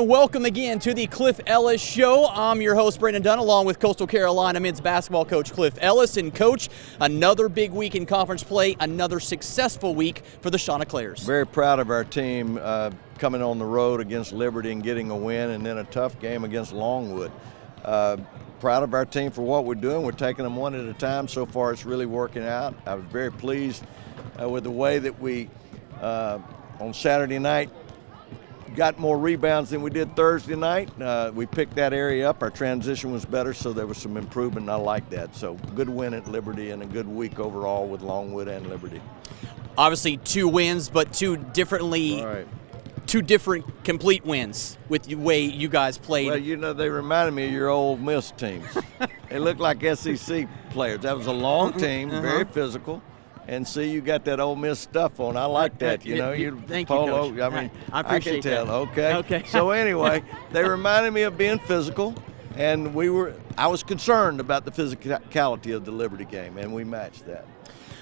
and welcome again to the Cliff Ellis Show. I'm your host, Brandon Dunn, along with Coastal Carolina men's basketball coach Cliff Ellis. And Coach, another big week in conference play, another successful week for the Chanticleers. Very proud of our team coming on the road against Liberty and getting a win, and then a tough game against Longwood. Proud of our team for what we're doing. We're taking them one at a time. So far, it's really working out. I was very pleased with the way that we, on Saturday night, got more rebounds than we did Thursday night. We picked that area up. Our transition was better, so there was some improvement, and I like that. So good win at Liberty and a good week overall with Longwood and Liberty. Obviously 2 wins, but two different complete wins with the way you guys played. Well, you know, they reminded me of your old Miss teams. They looked like SEC players. That was a long team, very physical. And see, you got that Ole Miss stuff on. I like that, you know. Thank polo, you, Coach. I mean, I can tell. that. Okay. So anyway, they reminded me of being physical, and I was concerned about the physicality of the Liberty game, and we matched that.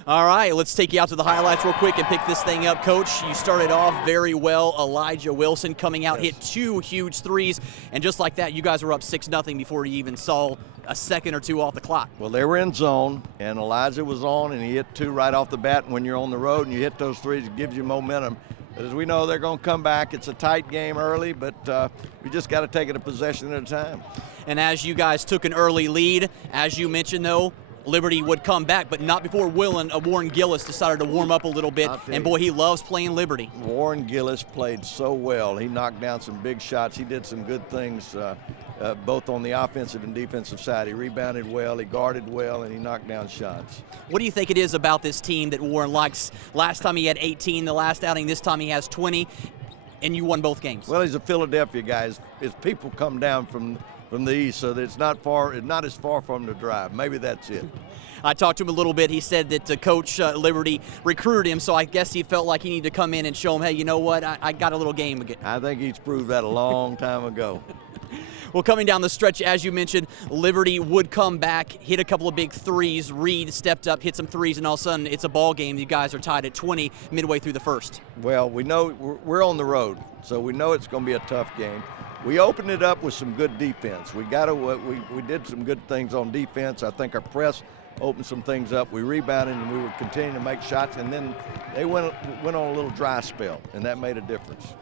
All right, let's take you out to the highlights real quick and pick this thing up. Coach, you started off very well. Elijah Wilson coming out, hit 2 huge threes, and just like that, you guys were up 6-0 before you even saw a second or 2 off the clock. Well, they were in zone, and Elijah was on, and he hit 2 right off the bat. And when you're on the road and you hit those threes, it gives you momentum. But as we know, they're going to come back. It's a tight game early, but we just got to take it a possession at a time. And as you guys took an early lead, as you mentioned, though, Liberty would come back, but not before Warren Gillis decided to warm up a little bit. And boy, he loves playing Liberty. Warren Gillis played so well. He knocked down some big shots. He did some good things both on the offensive and defensive side. He rebounded well, he guarded well, and he knocked down shots. What do you think it is about this team that Warren likes? Last time he had 18, the last outing. This time he has 20, and you won both games. Well, he's a Philadelphia guy. His people come down from the east, so that it's not as far from the drive. Maybe that's it. I talked to him a little bit. He said that Coach Liberty recruited him, so I guess he felt like he needed to come in and show him, hey, you know what, I got a little game again. I think he's proved that a long time ago. Well, coming down the stretch, as you mentioned, Liberty would come back, hit a couple of big threes. Reed stepped up, hit some threes, and all of a sudden it's a ball game. You guys are tied at 20 midway through the first. Well, we know we're on the road, so we know it's going to be a tough game. We opened it up with some good defense. We did some good things on defense. I think our press opened some things up. We rebounded, and we were continuing to make shots, and then they went on a little dry spell, and that made a difference.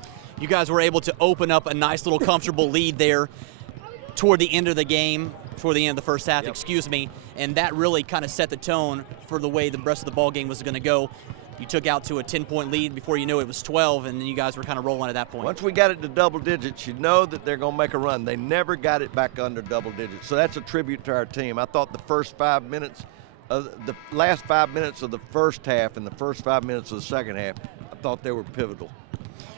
You guys were able to open up a nice little comfortable lead there toward the end of the game, toward the end of the first half, excuse me, and that really kind of set the tone for the way the rest of the ball game was going to go. You took out to a 10-point lead. Before you knew it was 12, and then you guys were kind of rolling at that point. Once we got it to double digits, you know that they're going to make a run. They never got it back under double digits, so that's a tribute to our team. I thought the last 5 minutes of the first half and the first 5 minutes of the second half, I thought they were pivotal.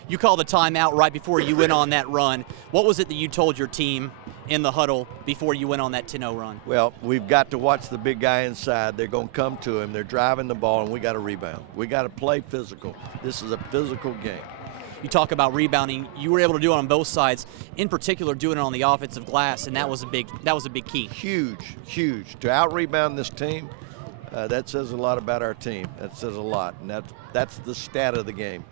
You called a timeout right before you went on that run. What was it that you told your team in the huddle before you went on that 10-0 run? Well, we've got to watch the big guy inside. They're going to come to him. They're driving the ball, and we got to rebound. We got to play physical. This is a physical game. You talk about rebounding. You were able to do it on both sides. In particular, doing it on the offensive glass, and that was a big key. Huge. To out-rebound this team, that says a lot about our team. That says a lot, and that's the stat of the game.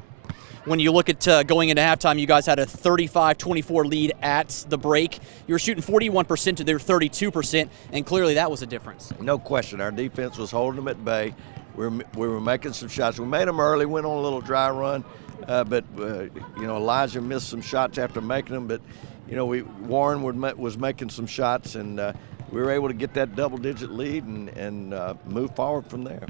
When you look at going into halftime, you guys had a 35-24 lead at the break. You were shooting 41% to their 32%, and clearly that was a difference. No question. Our defense was holding them at bay. We were making some shots. We made them early, went on a little dry run, but Elijah missed some shots after making them. But Warren was making some shots, and we were able to get that double-digit lead and move forward from there.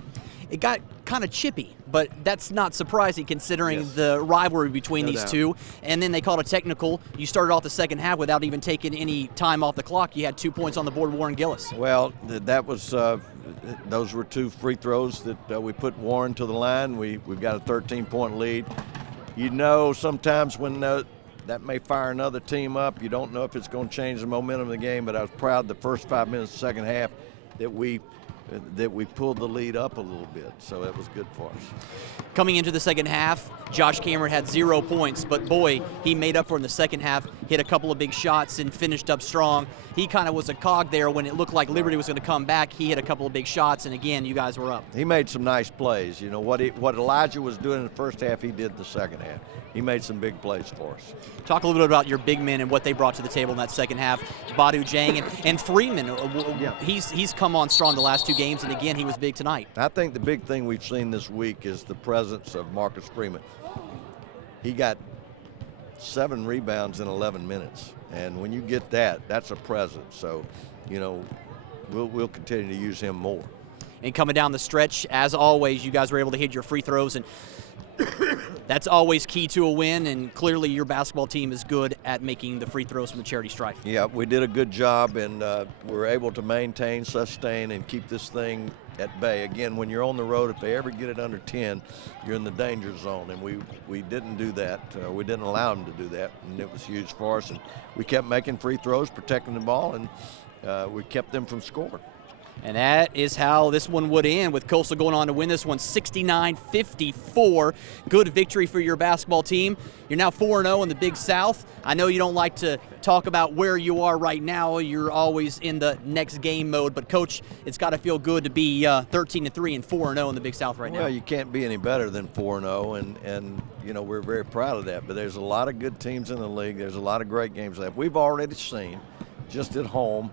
It got kind of chippy, but that's not surprising considering the rivalry between these two. And then they called a technical. You started off the second half without even taking any time off the clock. You had 2 points on the board, Warren Gillis. Well, that was those were 2 free throws that we put Warren to the line. We've got a 13-point lead. You know, sometimes when that may fire another team up, you don't know if it's going to change the momentum of the game, but I was proud the first 5 minutes of the second half that we that we pulled the lead up a little bit, so that was good for us. Coming into the second half, Josh Cameron had 0 points, but boy, he made up for it in the second half, hit a couple of big shots and finished up strong. He kind of was a cog there when it looked like Liberty was going to come back. He hit a couple of big shots, and again, you guys were up. He made some nice plays. You know, what Elijah was doing in the first half, he did in the second half. He made some big plays for us. Talk a little bit about your big men and what they brought to the table in that second half. Badu Jang and Freeman, he's come on strong the last 2 games, and again, he was big tonight. I think the big thing we've seen this week is the presence of Marcus Freeman. He got 7 rebounds in 11 minutes, and when you get that, that's a presence. So, you know, we'll continue to use him more. And coming down the stretch, as always, you guys were able to hit your free throws, and that's always key to a win, and clearly your basketball team is good at making the free throws from the charity stripe. Yeah, we did a good job, and we're able to maintain, sustain, and keep this thing at bay. Again, when you're on the road, if they ever get it under 10, you're in the danger zone, and we didn't do that. We didn't allow them to do that, and it was huge for us. And we kept making free throws, protecting the ball, and we kept them from scoring. And that is how this one would end, with Coastal going on to win this one 69-54. Good victory for your basketball team. You're now 4-0 in the Big South. I know you don't like to talk about where you are right now. You're always in the next game mode. But, Coach, it's got to feel good to be 13-3 and 4-0 in the Big South right now. Well, you can't be any better than 4-0, and you know, we're very proud of that. But there's a lot of good teams in the league. There's a lot of great games left. We've already seen, just at home,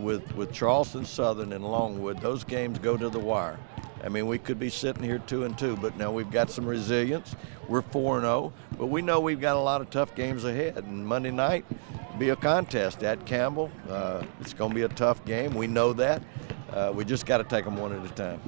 with Charleston Southern and Longwood, those games go to the wire. I mean, we could be sitting here 2-2, but now we've got some resilience. We're 4-0, but we know we've got a lot of tough games ahead. And Monday night will be a contest at Campbell. It's going to be a tough game. We know that. We just got to take them one at a time.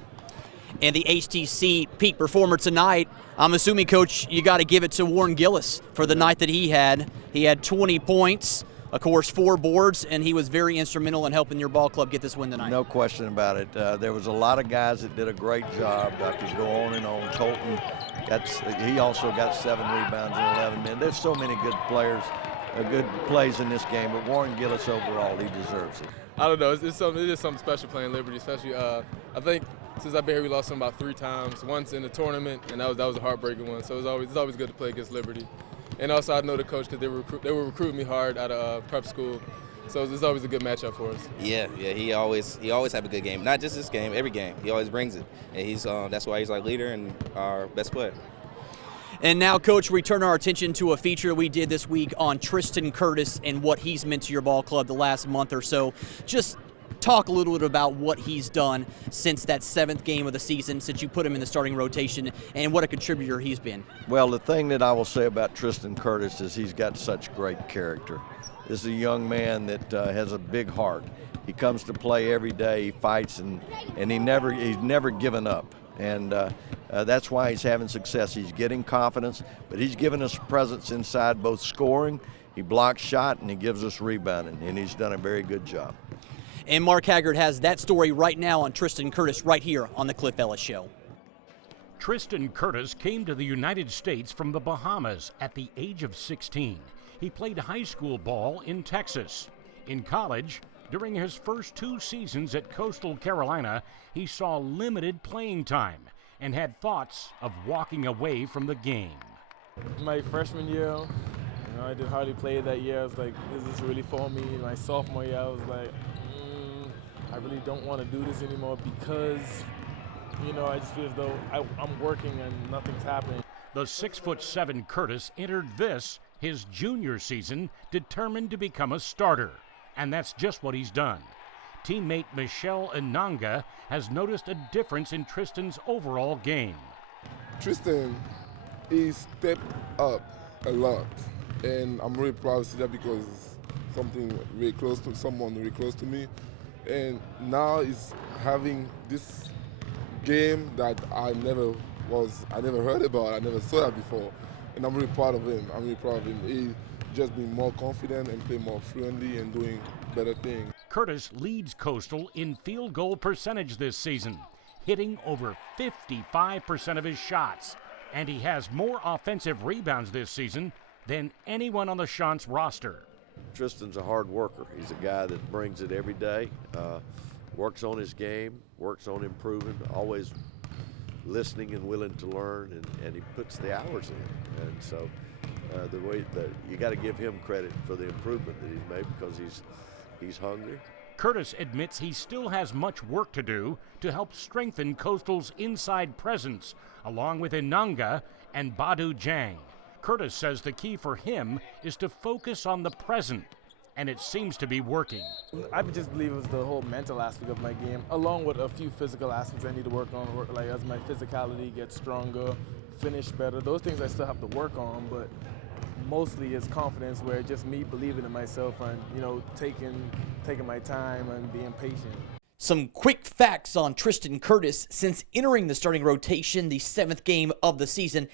And the HTC peak performer tonight, I'm assuming, Coach, you got to give it to Warren Gillis for the night that he had. He had 20 points. Of course, 4 boards, and he was very instrumental in helping your ball club get this win tonight. No question about it. There was a lot of guys that did a great job. I could go on and on. Colton, he also got 7 rebounds in 11 minutes. There's so many good players, good plays in this game, but Warren Gillis overall, he deserves it. I don't know. It is something special playing Liberty, especially I think since I've been here, we lost them about 3 times. Once in the tournament, and that was a heartbreaking one. So it's always good to play against Liberty. And also, I know the coach because they were recruiting me hard out of prep school, so it's always a good matchup for us. Yeah, he always have a good game. Not just this game, every game. He always brings it, and he's that's why he's our leader and our best player. And now, Coach, we turn our attention to a feature we did this week on Tristan Curtis and what he's meant to your ball club the last month or so. Just talk a little bit about what he's done since that 7th game of the season, since you put him in the starting rotation, and what a contributor he's been. Well, the thing that I will say about Tristan Curtis is he's got such great character. This is a young man that has a big heart. He comes to play every day, he fights, and he's never given up. And that's why he's having success. He's getting confidence, but he's given us presence inside, both scoring, he blocks shot, and he gives us rebounding, and he's done a very good job. And Mark Haggard has that story right now on Tristan Curtis right here on the Cliff Ellis Show. Tristan Curtis came to the United States from the Bahamas at the age of 16. He played high school ball in Texas. In college, during his first 2 seasons at Coastal Carolina, he saw limited playing time and had thoughts of walking away from the game. My freshman year, I didn't hardly play that year. I was like, this is really for me. My sophomore year, I was like, I really don't want to do this anymore because, I just feel as though I'm working and nothing's happening. The 6'7" Curtis entered this, his junior season, determined to become a starter. And that's just what he's done. Teammate Michelle Inanga has noticed a difference in Tristan's overall game. Tristan, he stepped up a lot. And I'm really proud to see that because someone really close to me. And now he's having this game that I never heard about. I never saw that before. And I'm really proud of him. He just being more confident and playing more fluently and doing better things. Curtis leads Coastal in field goal percentage this season, hitting over 55% of his shots. And he has more offensive rebounds this season than anyone on the Chants roster. Tristan's a hard worker. He's a guy that brings it every day. works on his game, works on improving, always listening and willing to learn, and he puts the hours in. And so the way that you got to give him credit for the improvement that he's made, because he's hungry. Curtis admits he still has much work to do to help strengthen Coastal's inside presence, along with Inanga and Badu Jang. Curtis says the key for him is to focus on the present, and it seems to be working. I just believe it was the whole mental aspect of my game, along with a few physical aspects I need to work on, like as my physicality gets stronger, finish better. Those things I still have to work on, but mostly it's confidence, where it's just me believing in myself and, taking my time and being patient. Some quick facts on Tristan Curtis. Since entering the starting rotation, the 7th game of the season,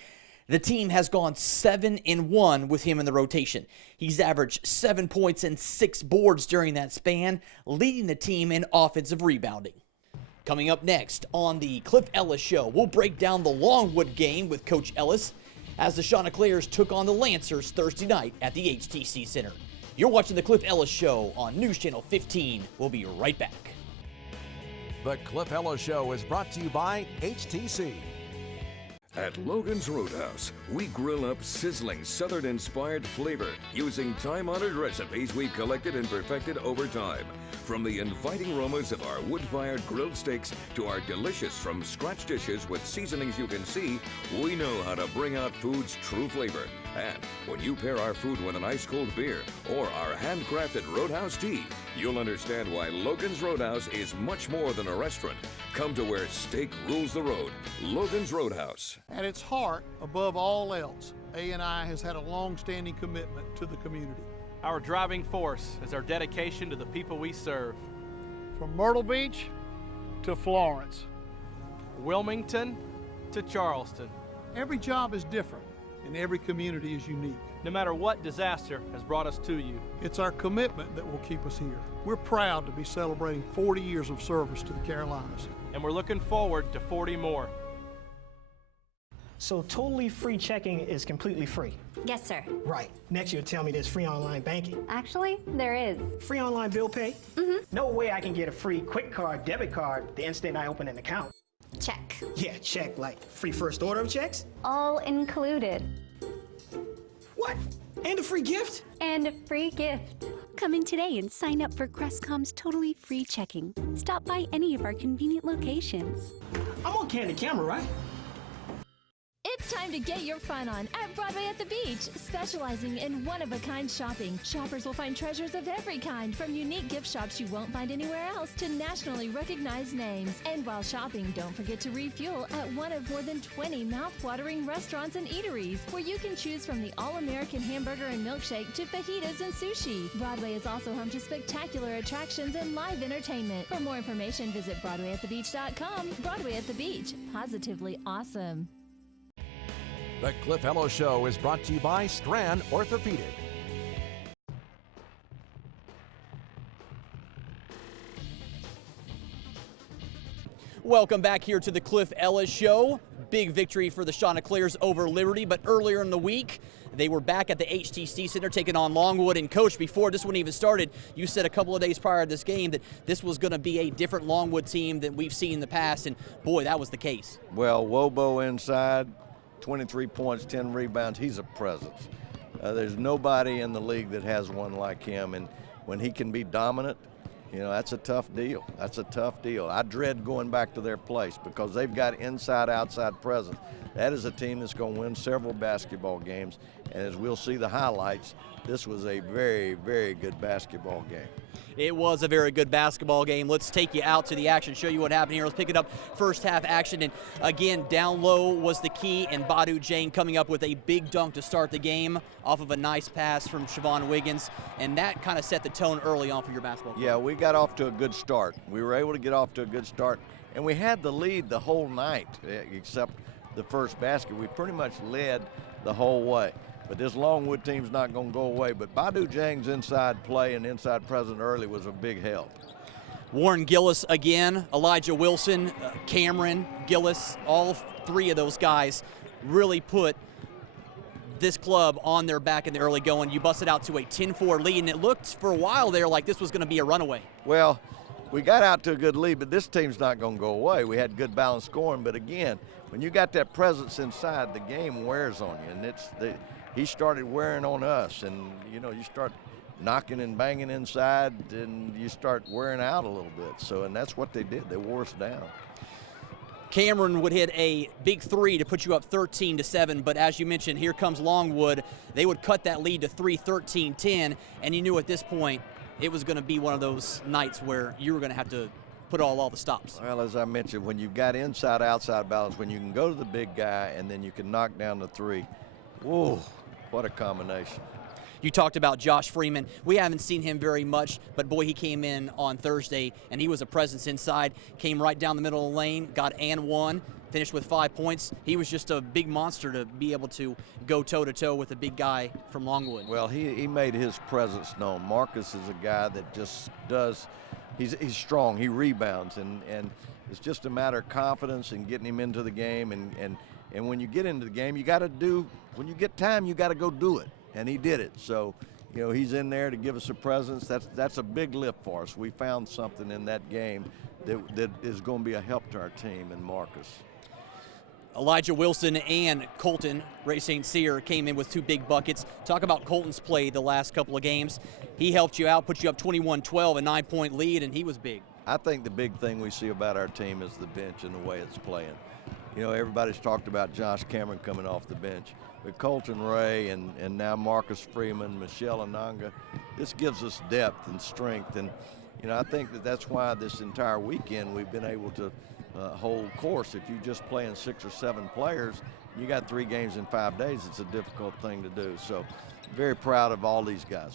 the team has gone 7-1 with him in the rotation. He's averaged 7 points and 6 boards during that span, leading the team in offensive rebounding. Coming up next on the Cliff Ellis Show, we'll break down the Longwood game with Coach Ellis as the Chanticleers took on the Lancers Thursday night at the HTC Center. You're watching the Cliff Ellis Show on News Channel 15. We'll be right back. The Cliff Ellis Show is brought to you by HTC. At Logan's Roadhouse, we grill up sizzling Southern-inspired flavor using time-honored recipes we've collected and perfected over time. From the inviting aromas of our wood-fired grilled steaks to our delicious from-scratch dishes with seasonings you can see, we know how to bring out food's true flavor. And when you pair our food with an ice-cold beer or our handcrafted Roadhouse tea, you'll understand why Logan's Roadhouse is much more than a restaurant. Come to where steak rules the road. Logan's Roadhouse. At its heart, above all else, A&I has had a long-standing commitment to the community. Our driving force is our dedication to the people we serve. From Myrtle Beach to Florence, Wilmington to Charleston. Every job is different, and every community is unique. No matter what disaster has brought us to you. It's our commitment that will keep us here. We're proud to be celebrating 40 years of service to the Carolinas. And we're looking forward to 40 more. So totally free checking is completely free? Yes, sir. Right. Next you'll tell me there's free online banking. Actually, there is. Free online bill pay? Mm-hmm. No way I can get a free quick card, debit card the instant I open an account. Check. Yeah, check, like free first order of checks? All included. What? And a free gift? And a free gift. Come in today and sign up for Crestcom's totally free checking. Stop by any of our convenient locations. I'm on Candid Camera, right? It's time to get your fun on at Broadway at the Beach. Specializing in one-of-a-kind shopping, shoppers will find treasures of every kind, from unique gift shops you won't find anywhere else to nationally recognized names. And while shopping, don't forget to refuel at one of more than 20 mouth-watering restaurants and eateries, where you can choose from the all-American hamburger and milkshake to fajitas and sushi. Broadway is also home to spectacular attractions and live entertainment. For more information, visit BroadwayAtTheBeach.com. Broadway at the Beach. Positively awesome. The Cliff Ellis Show is brought to you by Strand Orthopedic. Welcome back here to the Cliff Ellis Show. Big victory for the Chanticleers over Liberty, but earlier in the week, they were back at the HTC Center taking on Longwood. And Coach, before this one even started, you said a couple of days prior to this game that this was going to be a different Longwood team than we've seen in the past, and boy, that was the case. Well, Wobo inside, 23 points, 10 rebounds. He's a presence. There's nobody in the league that has one like him, and when he can be dominant, that's a tough deal. That's a tough deal. I dread going back to their place because they've got inside-outside presence. That is a team that's going to win several basketball games, and as we'll see the highlights, this was a very, very good basketball game. It was a very good basketball game. Let's take you out to the action, show you what happened here. Let's pick it up first half action. And again, down low was the key, and Badu Jane coming up with a big dunk to start the game off of a nice pass from Siobhan Wiggins. And that kind of set the tone early on for your basketball game. Yeah, we got off to a good start. We were able to get off to a good start. And we had the lead the whole night, except the first basket. We pretty much led the whole way. But this Longwood team's not going to go away. But Badu Jang's inside play and inside presence early was a big help. Warren Gillis again, Elijah Wilson, Cameron, Gillis, all three of those guys really put this club on their back in the early going. You busted out to a 10-4 lead, and it looked for a while there like this was going to be a runaway. Well, we got out to a good lead, but this team's not going to go away. We had good balanced scoring, but again, when you got that presence inside, the game wears on you, and he started wearing on us, and you know, you start knocking and banging inside, and you start wearing out a little bit. So, and that's what they did. They wore us down. Cameron would hit a big three to put you up 13-7, but as you mentioned, here comes Longwood. They would cut that lead to 3, 13-10, and you knew at this point it was going to be one of those nights where you were going to have to put all the stops. Well, as I mentioned, when you've got inside-outside balance, when you can go to the big guy and then you can knock down the three, whoa, what a combination. You talked about Josh Freeman. We haven't seen him very much, but boy, he came in on Thursday, and he was a presence inside, came right down the middle of the lane, got and one, finished with 5 points. He was just a big monster to be able to go toe-to-toe with a big guy from Longwood. Well, he made his presence known. Marcus is a guy that just does, he's strong, he rebounds, and it's just a matter of confidence and getting him into the game, and when you get into the game, you got to do, when you get time, you got to go do it. And he did it. So, you know, he's in there to give us a presence. That's a big lift for us. We found something in that game that is going to be a help to our team and Marcus. Elijah Wilson and Colton, Ray St. Cyr, came in with 2 big buckets. Talk about Colton's play the last couple of games. He helped you out, put you up 21-12, a 9-point lead, and he was big. I think the big thing we see about our team is the bench and the way it's playing. You know, everybody's talked about Josh Cameron coming off the bench. But Colton Ray and now Marcus Freeman, Michelle Ananga, this gives us depth and strength. And, you know, I think that's why this entire weekend we've been able to hold course. If you're just playing 6 or 7 players, you got 3 games in 5 days, it's a difficult thing to do. So very proud of all these guys.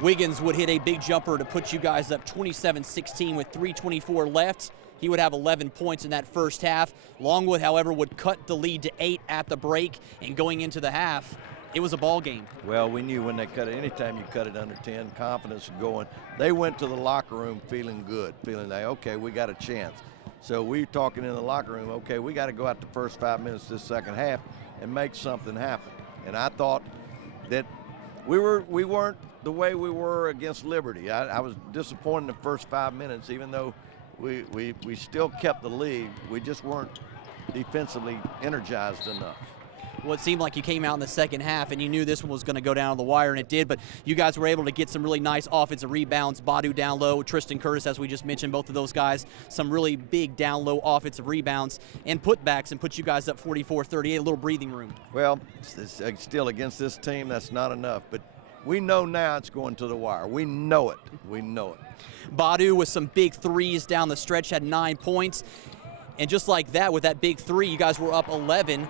Wiggins would hit a big jumper to put you guys up 27-16 with 3:24 left. He would have 11 points in that first half. Longwood, however, would cut the lead to 8 at the break, and going into the half, it was a ball game. Well, we knew when they cut it, anytime you cut it under 10, confidence is going. They went to the locker room feeling good, feeling like, okay, we got a chance. So we were talking in the locker room, okay, we got to go out the first 5 minutes this second half and make something happen. And I thought that we weren't the way we were against Liberty. I was disappointed in the first 5 minutes, even though we still kept the lead. We just weren't defensively energized enough. Well, it seemed like you came out in the second half and you knew this one was going to go down the wire, and it did, but you guys were able to get some really nice offensive rebounds. Badu down low, Tristan Curtis, as we just mentioned, both of those guys, some really big down low offensive rebounds and putbacks, and put you guys up 44-38, a little breathing room. Well, still against this team, that's not enough, but we know now it's going to the wire. We know it. We know it. Badu with some big threes down the stretch, had 9 points. And just like that, with that big three, you guys were up 11.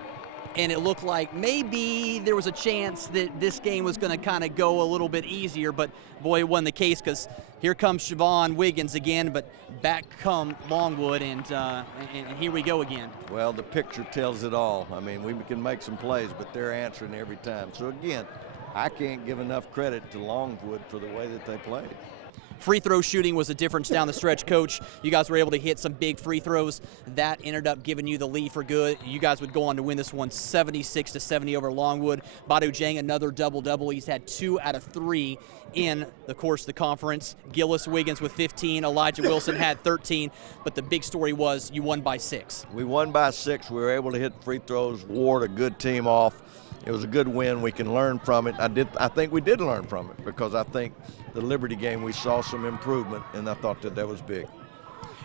And it looked like maybe there was a chance that this game was going to kind of go a little bit easier. But, boy, it wasn't the case, because here comes Siobhan Wiggins again. But back come Longwood, and here we go again. Well, the picture tells it all. I mean, we can make some plays, but they're answering every time. So, again, I can't give enough credit to Longwood for the way that they played. Free throw shooting was a difference down the stretch, Coach. You guys were able to hit some big free throws. That ended up giving you the lead for good. You guys would go on to win this one 76-70 over Longwood. Badu Jang, another double-double. He's had 2 out of 3 in the course of the conference. Gillis Wiggins with 15. Elijah Wilson had 13. But the big story was you won by 6. We won by 6. We were able to hit free throws, ward a good team off. It was a good win. We can learn from it. I think we did learn from it, because I think the Liberty game we saw some improvement, and I thought that was big.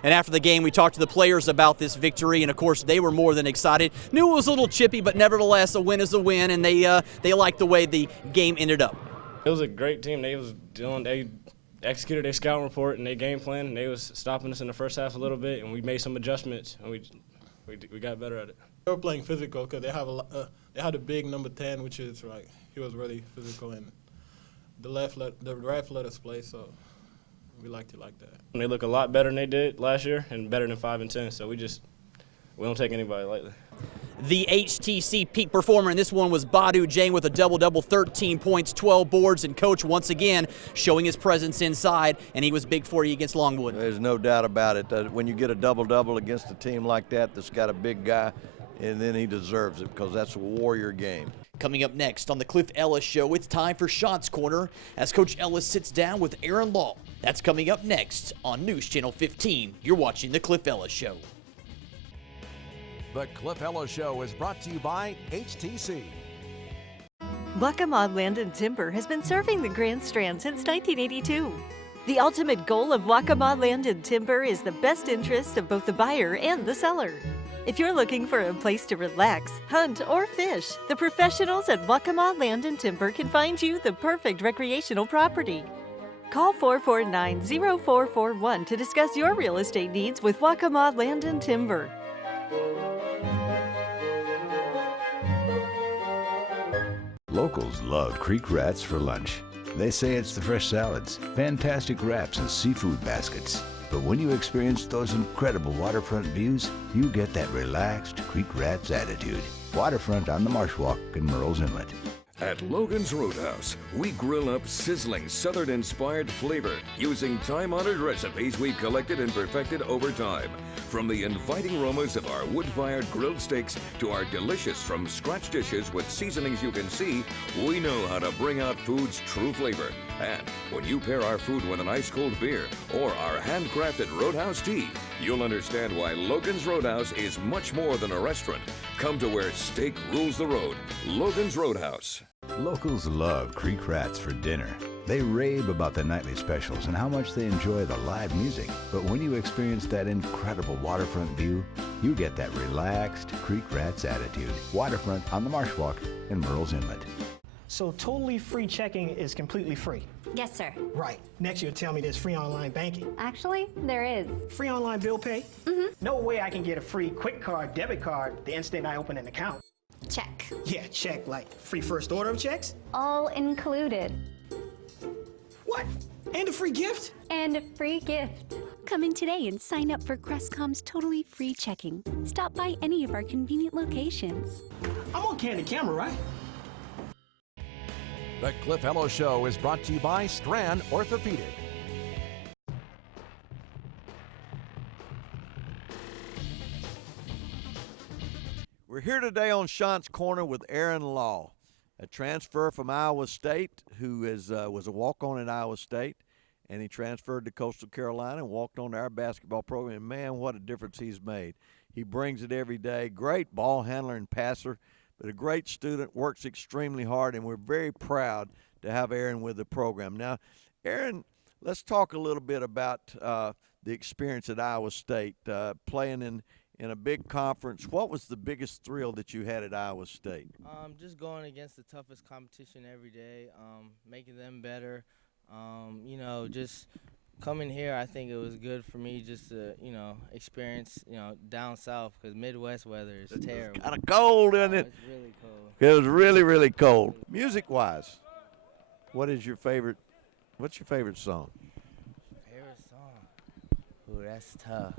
And after the game, we talked to the players about this victory, and of course they were more than excited. Knew it was a little chippy, but nevertheless a win is a win, and they liked the way the game ended up. It was a great team. They executed their scouting report and their game plan, and they was stopping us in the first half a little bit, and we made some adjustments, and we got better at it. They were playing physical because they had a big number 10, which is like he was really physical, and the ref let us play, so we liked it like that. And they look a lot better than they did last year, and better than 5 and 10. So we don't take anybody lightly. The HTC peak performer in this one was Badu Jang with a double-double, 13 points, 12 boards, and Coach once again showing his presence inside, and he was big for you against Longwood. There's no doubt about it. When you get a double-double against a team like that that's got a big guy, and then he deserves it, because that's a warrior game. Coming up next on the Cliff Ellis Show, it's time for Sean's Corner as Coach Ellis sits down with Aaron Law. That's coming up next on News Channel 15. You're watching the Cliff Ellis Show. The Cliff Ellis Show is brought to you by HTC. Waccamaw Land and Timber has been serving the Grand Strand since 1982. The ultimate goal of Waccamaw Land and Timber is the best interest of both the buyer and the seller. If you're looking for a place to relax, hunt, or fish, the professionals at Waccamaw Land and Timber can find you the perfect recreational property. Call 449-0441 to discuss your real estate needs with Waccamaw Land and Timber. Locals love Creek Rats for lunch. They say it's the fresh salads, fantastic wraps, and seafood baskets. But when you experience those incredible waterfront views, you get that relaxed Creek Rats attitude. Waterfront on the Marsh Walk in Murrells Inlet. At Logan's Roadhouse, we grill up sizzling Southern-inspired flavor using time-honored recipes we've collected and perfected over time. From the inviting aromas of our wood-fired grilled steaks to our delicious from-scratch dishes with seasonings you can see, we know how to bring out food's true flavor. And when you pair our food with an ice-cold beer or our handcrafted Roadhouse tea, you'll understand why Logan's Roadhouse is much more than a restaurant. Come to where steak rules the road. Logan's Roadhouse. Locals love Creek Rats for dinner. They rave about the nightly specials and how much they enjoy the live music. But when you experience that incredible waterfront view, you get that relaxed Creek Rats attitude. Waterfront on the Marsh Walk in Murrells Inlet. So totally free checking is completely free? Yes, sir. Right. Next you'll tell me there's free online banking. Actually, there is. Free online bill pay? Mm-hmm. No way I can get a free quick card, debit card the instant I open an account. Check. Yeah, check, like free first order of checks? All included. What? And a free gift? And a free gift. Come in today and sign up for Crestcom's totally free checking. Stop by any of our convenient locations. I'm on candid camera, right? The Cliff Ellis Show is brought to you by Strand Orthopedic. We're here today on Sean's Corner with Aaron Law, a transfer from Iowa State who was a walk-on at Iowa State, and he transferred to Coastal Carolina and walked on to our basketball program. And man, what a difference he's made. He brings it every day. Great ball handler and passer, but a great student, works extremely hard, and we're very proud to have Aaron with the program. Now, Aaron, let's talk a little bit about the experience at Iowa State, playing in a big conference. What was the biggest thrill that you had at Iowa State? Just going against the toughest competition every day, making them better. You know, just coming here, I think it was good for me just to, you know, experience, you know, down south, because Midwest weather is terrible. It's kind of cold, isn't it? It's really cold. It was really, really cold. Music-wise, what's your favorite song? Favorite song? Ooh, that's tough.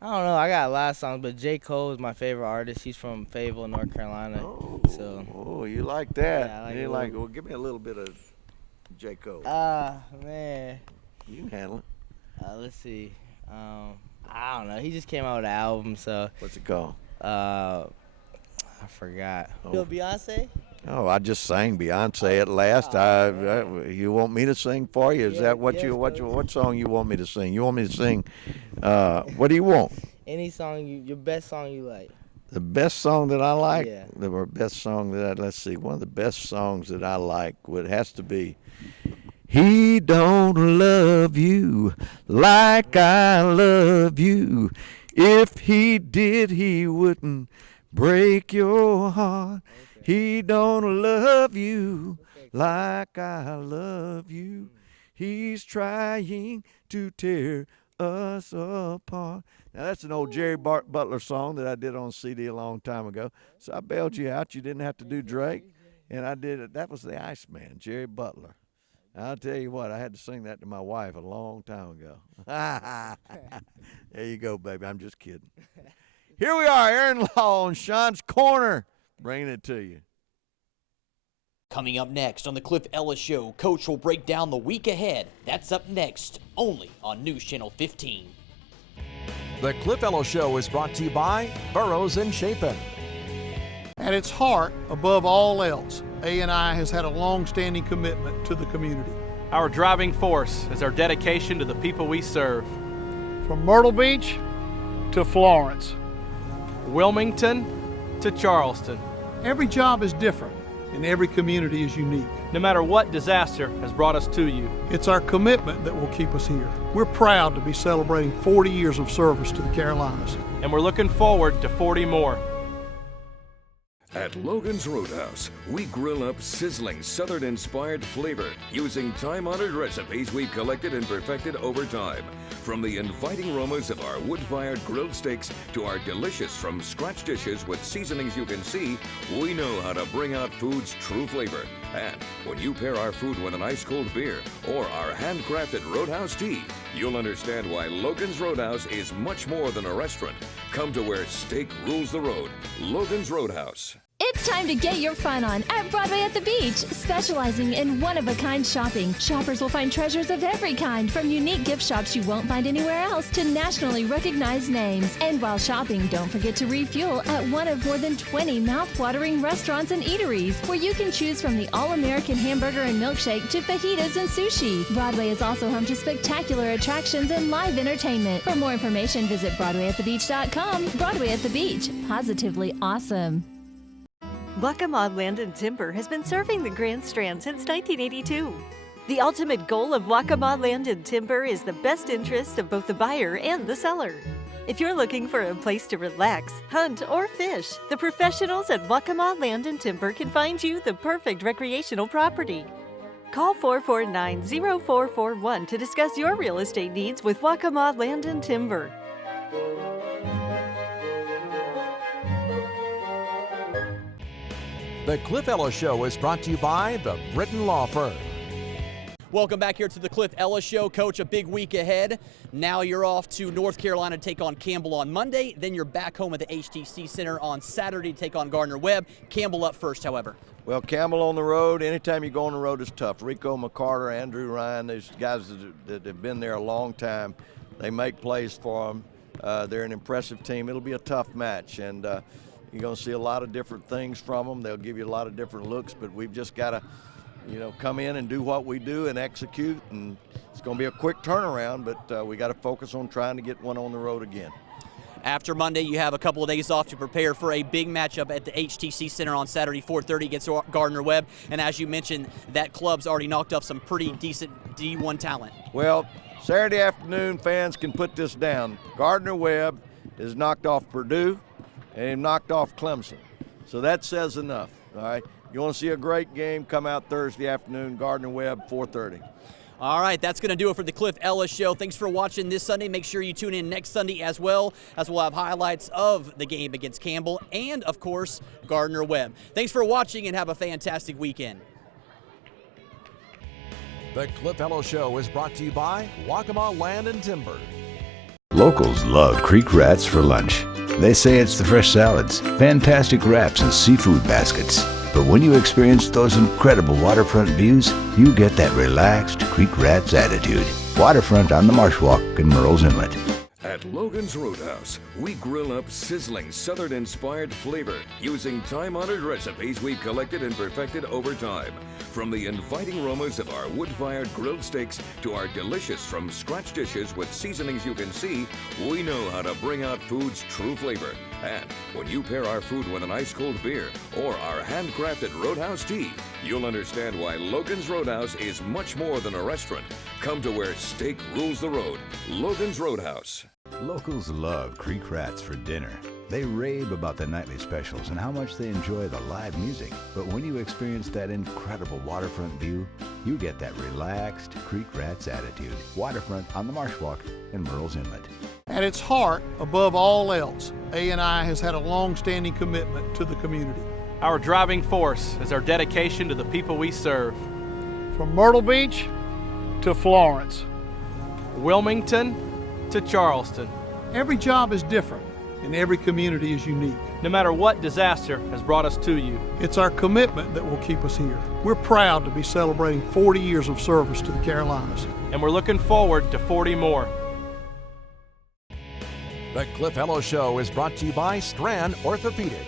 I don't know. I got a lot of songs, but J. Cole is my favorite artist. He's from Fayetteville, North Carolina. Oh, you like that? Yeah, I like you it. like? Well, give me a little bit of J. Cole. Man. You can handle it. Let's see. I don't know. He just came out with an album, so. What's it called? I forgot. Oh. You know Beyonce? Oh, I just sang Beyonce at last. You want me to sing for you? Is that what what song you want me to sing? You want me to sing? What do you want? Any song your best song you like. The best song that I like. Yeah. The best song let's see. One of the best songs that I like has to be. He don't love you like I love you. If he did, he wouldn't break your heart. He don't love you like I love you. He's trying to tear us apart. Now, that's an old Jerry Butler song that I did on CD a long time ago. So I bailed you out. You didn't have to do Drake. And I did it. That was the Iceman, Jerry Butler. I'll tell you what, I had to sing that to my wife a long time ago. There you go, baby. I'm just kidding. Here we are, Aaron Law on Sean's Corner, bringing it to you. Coming up next on the Cliff Ellis Show, Coach will break down the week ahead. That's up next, only on News Channel 15. The Cliff Ellis Show is brought to you by Burrows and Chapin. At its heart, above all else, A&I has had a long-standing commitment to the community. Our driving force is our dedication to the people we serve. From Myrtle Beach to Florence, Wilmington to Charleston. every job is different and every community is unique. No matter what disaster has brought us to you. It's our commitment that will keep us here. We're proud to be celebrating 40 years of service to the Carolinas. And we're looking forward to 40 more. At Logan's Roadhouse, we grill up sizzling Southern-inspired flavor using time-honored recipes we've collected and perfected over time. From the inviting aromas of our wood-fired grilled steaks to our delicious from-scratch dishes with seasonings you can see, we know how to bring out food's true flavor. And when you pair our food with an ice-cold beer or our handcrafted Roadhouse tea, you'll understand why Logan's Roadhouse is much more than a restaurant. Come to where steak rules the road. Logan's Roadhouse. It's time to get your fun on at Broadway at the Beach. Specializing in one-of-a-kind shopping, shoppers will find treasures of every kind, from unique gift shops you won't find anywhere else to nationally recognized names. And while shopping, don't forget to refuel at one of more than 20 mouth-watering restaurants and eateries, where you can choose from the all-American hamburger and milkshake to fajitas and sushi. Broadway is also home to spectacular attractions and live entertainment. For more information, visit BroadwayAtTheBeach.com. Broadway at the Beach. Positively awesome. Waccamaw Land and Timber has been serving the Grand Strand since 1982. The ultimate goal of Waccamaw Land and Timber is the best interest of both the buyer and the seller. If you're looking for a place to relax, hunt, or fish, the professionals at Waccamaw Land and Timber can find you the perfect recreational property. Call 449-0441 to discuss your real estate needs with Waccamaw Land and Timber. The Cliff Ellis Show is brought to you by the Britton Law Firm. Welcome back here to the Cliff Ellis Show. Coach, a big week ahead. Now you're off to North Carolina to take on Campbell on Monday. Then you're back home at the HTC Center on Saturday to take on Gardner-Webb. Campbell up first, however. Well, Campbell on the road, anytime you go on the road is tough. Rico McCarter, Andrew Ryan, these guys that have been there a long time, they make plays for them. They're an impressive team. It'll be a tough match, and you're going to see a lot of different things from them. They'll give you a lot of different looks, but we've just got to, come in and do what we do and execute. And it's going to be a quick turnaround, but we got to focus on trying to get one on the road again. After Monday, you have a couple of days off to prepare for a big matchup at the HTC Center on Saturday, 4:30 against Gardner-Webb. And as you mentioned, that club's already knocked off some pretty decent D1 talent. Well, Saturday afternoon, fans can put this down. Gardner-Webb has knocked off Purdue and knocked off Clemson. So that says enough, all right? You want to see a great game, come out Thursday afternoon, Gardner-Webb, 4:30. All right, that's going to do it for the Cliff Ellis Show. Thanks for watching this Sunday. Make sure you tune in next Sunday as well, as we'll have highlights of the game against Campbell and, of course, Gardner-Webb. Thanks for watching and have a fantastic weekend. The Cliff Ellis Show is brought to you by Waccamaw Land and Timber. Locals love creek rats for lunch. They say it's the fresh salads, fantastic wraps, and seafood baskets. But when you experience those incredible waterfront views, you get that relaxed creek rats attitude. Waterfront on the Marsh Walk in Murrells Inlet. At Logan's Roadhouse, we grill up sizzling Southern-inspired flavor using time-honored recipes we've collected and perfected over time. From the inviting aromas of our wood-fired grilled steaks to our delicious from-scratch dishes with seasonings you can see, we know how to bring out food's true flavor. And when you pair our food with an ice-cold beer or our handcrafted Roadhouse tea, you'll understand why Logan's Roadhouse is much more than a restaurant. Come to where steak rules the road. Logan's Roadhouse. Locals love creek rats for dinner. They rave about the nightly specials and how much they enjoy the live music. But when you experience that incredible waterfront view, you get that relaxed creek rats attitude. Waterfront on the Marsh Walk in Murrells Inlet. At its heart, above all else, A&I has had a long-standing commitment to the community. Our driving force is our dedication to the people we serve. From Myrtle Beach to Florence, Wilmington to Charleston. every job is different and every community is unique. No matter what disaster has brought us to you. It's our commitment that will keep us here. We're proud to be celebrating 40 years of service to the Carolinas. And we're looking forward to 40 more. The Cliff Ellis Show is brought to you by Strand Orthopedic.